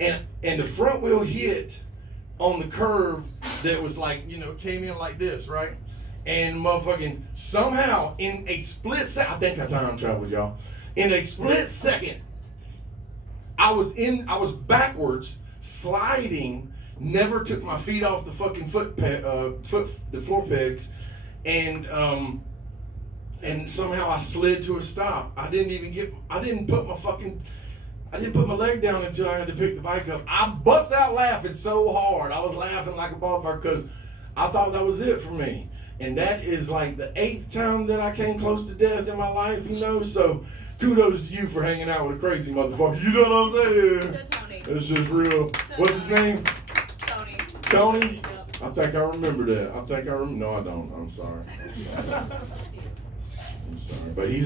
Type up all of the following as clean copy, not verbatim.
and the front wheel hit on the curve that was like, came in like this, right? And motherfucking somehow in a split second, I think I time traveled, y'all. In a split second, I was backwards, sliding, never took my feet off the fucking the floor pegs, and somehow I slid to a stop. I didn't put my leg down until I had to pick the bike up. I bust out laughing so hard. I was laughing like a motherfucker because I thought that was it for me. And that is like the 8th time that I came close to death in my life, so kudos to you for hanging out with a crazy motherfucker. You know what I'm saying? To Tony. That's just real. What's his name? Tony. Tony? Yep. I think I remember that. No, I don't. I'm sorry. I'm sorry. But he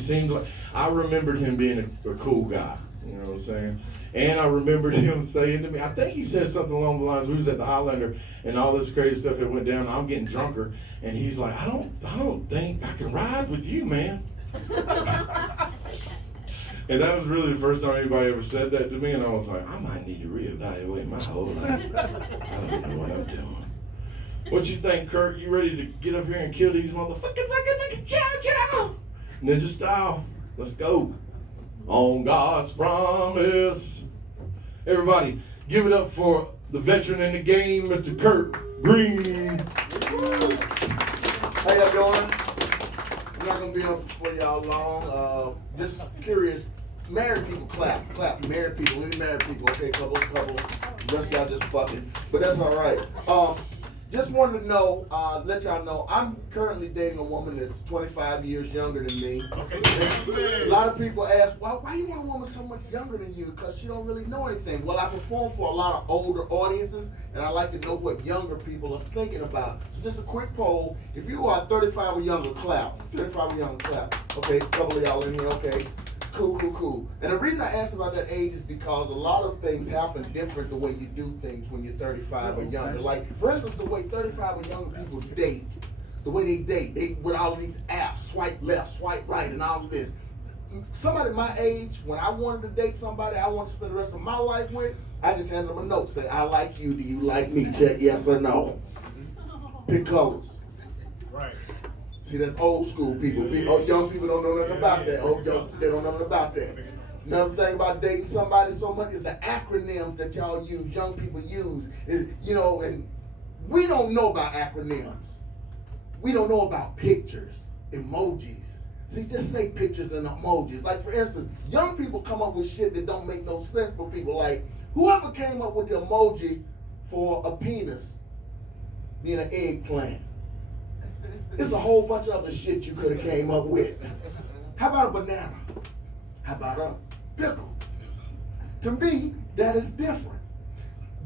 seemed like, I remembered him being a cool guy. You know what I'm saying? And I remembered him saying to me, I think he said something along the lines, we was at the Highlander and all this crazy stuff that went down. I'm getting drunker. And he's like, I don't think I can ride with you, man. And that was really the first time anybody ever said that to me, and I was like, I might need to reevaluate my whole life. I don't know what I'm doing. What you think, Kurt? You ready to get up here and kill these motherfuckers like a nigga chow? Ninja style. Let's go. On God's promise. Everybody, give it up for the veteran in the game, Mr. Kurt Green. How y'all doing? I'm not gonna be up for y'all long. Just curious. Married people clap. Married people. Any married people? Okay, couple. The rest of y'all just fucking. But that's all right. Just wanted to know, let y'all know, I'm currently dating a woman that's 25 years younger than me. Okay. A lot of people ask, why you want a woman so much younger than you? Because she don't really know anything. Well, I perform for a lot of older audiences, and I like to know what younger people are thinking about. So just a quick poll. If you are 35 or younger, clap. 35 or younger, clap. Okay, a couple of y'all in here, okay. Cool. And the reason I asked about that age is because a lot of things happen different the way you do things when you're 35 or younger. Like, for instance, the way 35 or younger people date, the way they date with all these apps, swipe left, swipe right, and all of this. Somebody my age, when I wanted to date somebody I want to spend the rest of my life with, I just handed them a note, say, I like you, do you like me? Check yes or no. Pick colors. Right. See, that's old school people. Young people don't know nothing about that. They don't know nothing about that. Another thing about dating somebody so much is the acronyms that y'all use, young people use. And we don't know about acronyms. We don't know about pictures, emojis. See, just say pictures and emojis. Like, for instance, young people come up with shit that don't make no sense for people. Like, whoever came up with the emoji for a penis being an eggplant. There's a whole bunch of other shit you could have came up with. How about a banana? How about a pickle? To me, that is different.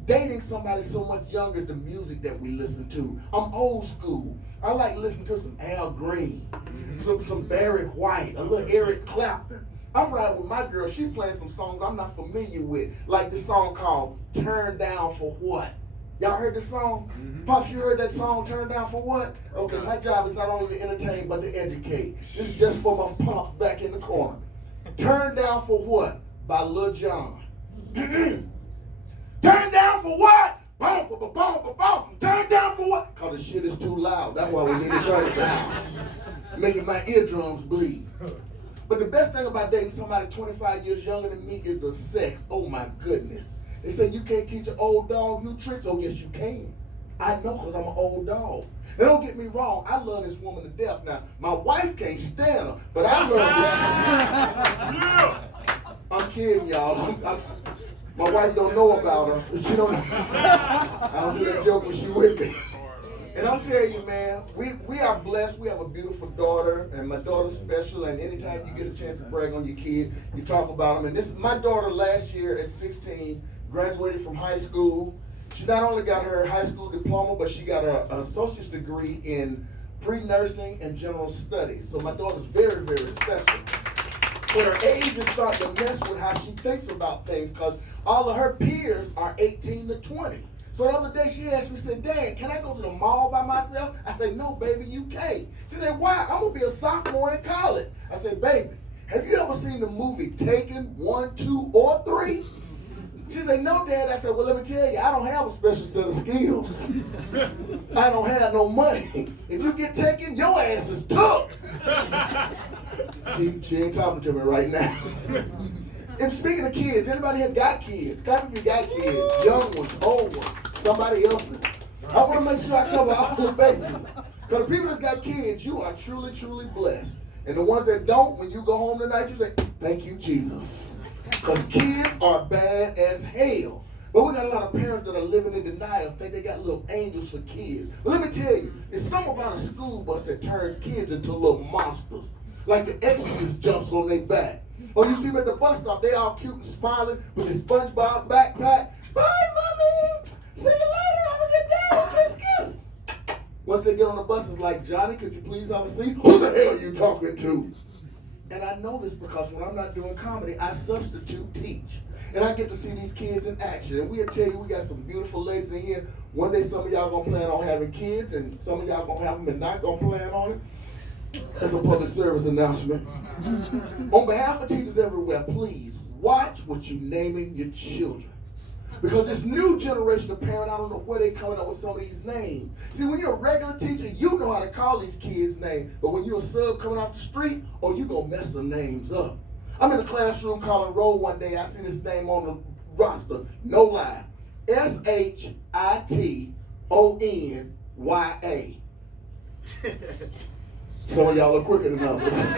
Dating somebody so much younger is the music that we listen to. I'm old school. I like listening to some Al Green, some Barry White, a little Eric Clapton. I'm riding with my girl. She playing some songs I'm not familiar with, like this song called "Turn Down for What." Y'all heard this song? Mm-hmm. Pops, you heard that song, Turn Down for What? Okay, my job is not only to entertain, but to educate. This is just for my pops back in the corner. Turn Down for What? By Lil Jon. Turn down for what? Boom, boom, boom, boom, boom. Turn down for what? Because the shit is too loud. That's why we need to turn it down. Making my eardrums bleed. But the best thing about dating somebody 25 years younger than me is the sex. Oh my goodness. They say you can't teach an old dog new tricks. Oh, yes, you can. I know because I'm an old dog. Now, don't get me wrong. I love this woman to death. Now, my wife can't stand her, but I love this shit. I'm kidding, y'all. My wife don't know about her. She don't. I don't do that joke when she with me. And I'm telling you, man, we are blessed. We have a beautiful daughter, and my daughter's special. And anytime you get a chance to brag on your kid, you talk about them. And this is my daughter last year at 16. Graduated from high school. She not only got her high school diploma, but she got an associate's degree in pre-nursing and general studies. So my daughter's very, very special. But her age is starting to mess with how she thinks about things because all of her peers are 18 to 20. So the other day she asked me, said, Dad, can I go to the mall by myself? I said, no, baby, you can't. She said, why? I'm going to be a sophomore in college. I said, baby, have you ever seen the movie Taken 1, 2, or 3? She said, no, Dad. I said, well, let me tell you, I don't have a special set of skills. I don't have no money. If you get taken, your ass is took. She ain't talking to me right now. And speaking of kids, anybody here got kids? Clap if you got kids, young ones, old ones, somebody else's. I want to make sure I cover all the bases. Because the people that's got kids, you are truly, truly blessed. And the ones that don't, when you go home tonight, you say, thank you, Jesus. Because kids are bad as hell. But we got a lot of parents that are living in denial, think they got little angels for kids. But let me tell you, it's something about a school bus that turns kids into little monsters. Like the Exorcist jumps on their back. Or you see them at the bus stop, they all cute and smiling with their SpongeBob backpack. Bye, Mommy. See you later. I'm going to get down. Kiss, kiss. Once they get on the bus, it's like, Johnny, could you please have a seat? Who the hell are you talking to? And I know this because when I'm not doing comedy, I substitute teach. And I get to see these kids in action. And we'll tell you, we got some beautiful ladies in here. One day, some of y'all going to plan on having kids, and some of y'all going to have them and not going to plan on it. That's a public service announcement. On behalf of teachers everywhere, please watch what you're naming your children. Because this new generation of parent, I don't know where they're coming up with some of these names. See, when you're a regular teacher, you know how to call these kids' names. But when you're a sub coming off the street, oh, you're going to mess some names up. I'm in the classroom calling roll one day. I see this name on the roster. No lie. Shitonya. Some of y'all are quicker than others.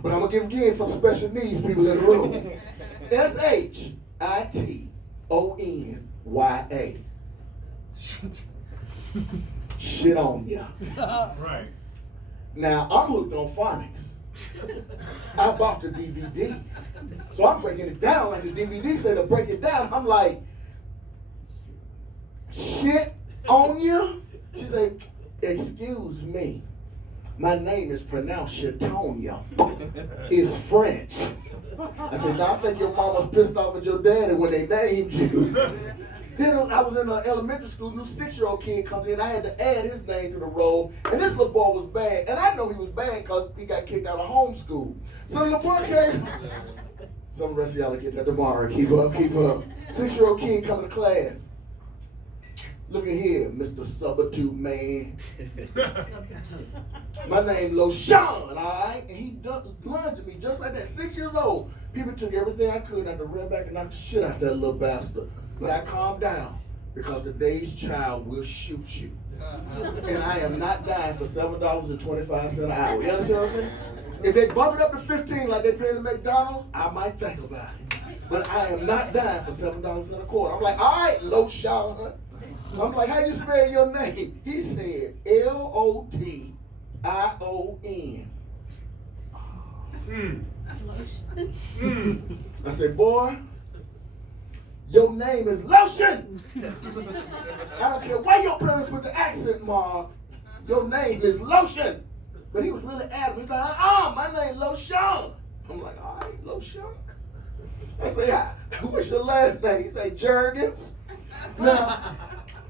But I'm going to give again some special needs people in the room. Shitonya. Shit on ya. Right. Now, I'm hooked on phonics. I bought the DVDs. So I'm breaking it down like the DVD said to break it down. I'm like, shit on ya? She said, excuse me. My name is pronounced Shitonya. It's French. I said, no, I think your mama's pissed off at your daddy when they named you. Then I was in elementary school, new 6-year-old kid comes in. I had to add his name to the roll. And this little boy was bad. And I know he was bad because he got kicked out of homeschool. So the little boy came. Some of the rest of y'all will get that tomorrow. Keep up, keep up. 6-year-old kid coming to class. Look at here, Mr. Substitute Man. My name Loshan, all right? And he lunged at me just like that, 6 years old. People took everything I could. I had to run back and knock the shit out that little bastard. But I calmed down because today's child will shoot you. And I am not dying for $7.25 an hour. You understand what I'm saying? If they bump it up to 15 like they pay the McDonald's, I might think about it. But I am not dying for $7 a quarter. I'm like, all right, Loshan. I'm like, how you spell your name? He said, Lotion. I said, boy, your name is Lotion. I don't care where your parents put the accent mark. Your name is Lotion. But he was really adamant. He's like, my name Lotion. I'm like, all right, Lotion. I say, what's your last name? He say, Jergens. Now,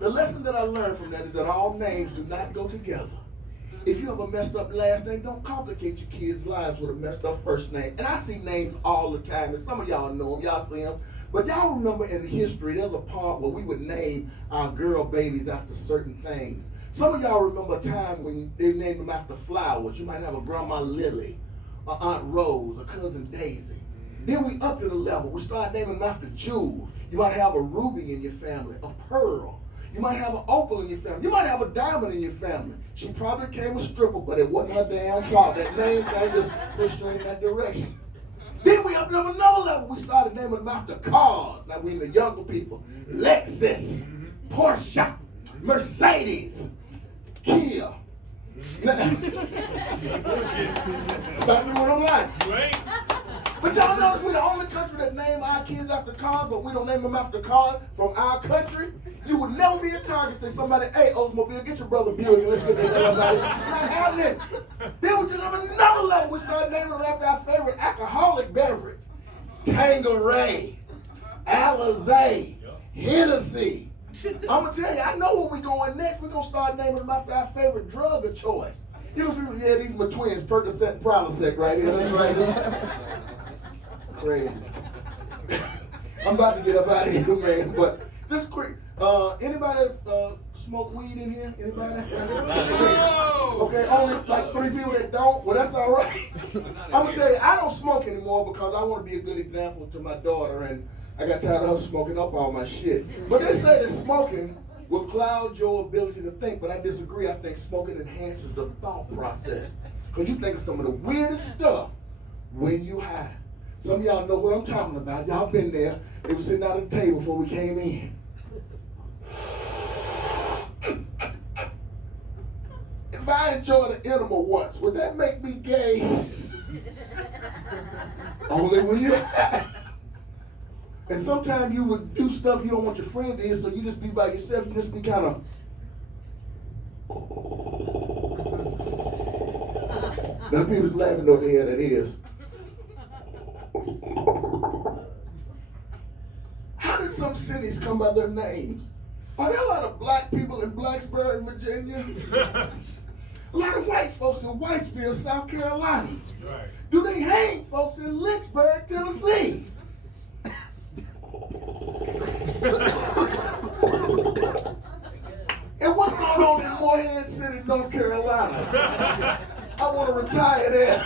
the lesson that I learned from that is that all names do not go together. If you have a messed up last name, don't complicate your kids' lives with a messed up first name. And I see names all the time, and some of y'all know them, y'all see them. But y'all remember in history, there's a part where we would name our girl babies after certain things. Some of y'all remember a time when they named them after flowers. You might have a Grandma Lily, a Aunt Rose, a Cousin Daisy. Then we upped it a level. We started naming them after jewels. You might have a ruby in your family, a pearl. You might have an opal in your family. You might have a diamond in your family. She probably came a stripper, but it wasn't her damn fault. That name thing just pushed her in that direction. Then we upped it up another level. We started naming them after cars. Now we the younger people. Lexus, Porsche, Mercedes, Kia. Stop me when I'm lying. But y'all notice we're the only country that name our kids after cars, but we don't name them after cars from our country. You would never be a Target say somebody, hey, Oldsmobile, get your brother Buick and let's get the hell out of here. It's not happening. Then we took it up another level. We started naming them after our favorite alcoholic beverage. Tanqueray, Alizé, Hennessy. I'm going to tell you, I know where we're going next. We're going to start naming them after our favorite drug of choice. You know, people, yeah, these are my twins, Percocet and Prilosec right here. That's right. Crazy. I'm about to get up out of here, man. But just quick, anybody smoke weed in here? Anybody? Okay, only like 3 people that don't. Well, that's all right. I'm gonna tell you, I don't smoke anymore because I want to be a good example to my daughter, and I got tired of her smoking up all my shit. But they say that smoking will cloud your ability to think, but I disagree. I think smoking enhances the thought process because you think of some of the weirdest stuff when you high. Some of y'all know what I'm talking about. Y'all been there. They were sitting out at the table before we came in. If I enjoyed an animal once, would that make me gay? Only when you're high. And sometimes you would do stuff you don't want your friend to hear, so you just be by yourself. You just be kind of. Now the people's laughing over there, that is. How did some cities come by their names? Are there a lot of black people in Blacksburg, Virginia? A lot of white folks in Whitesville, South Carolina. Right. Do they hang folks in Lynchburg, Tennessee? And what's going on in Morehead City, North Carolina? I want to retire there.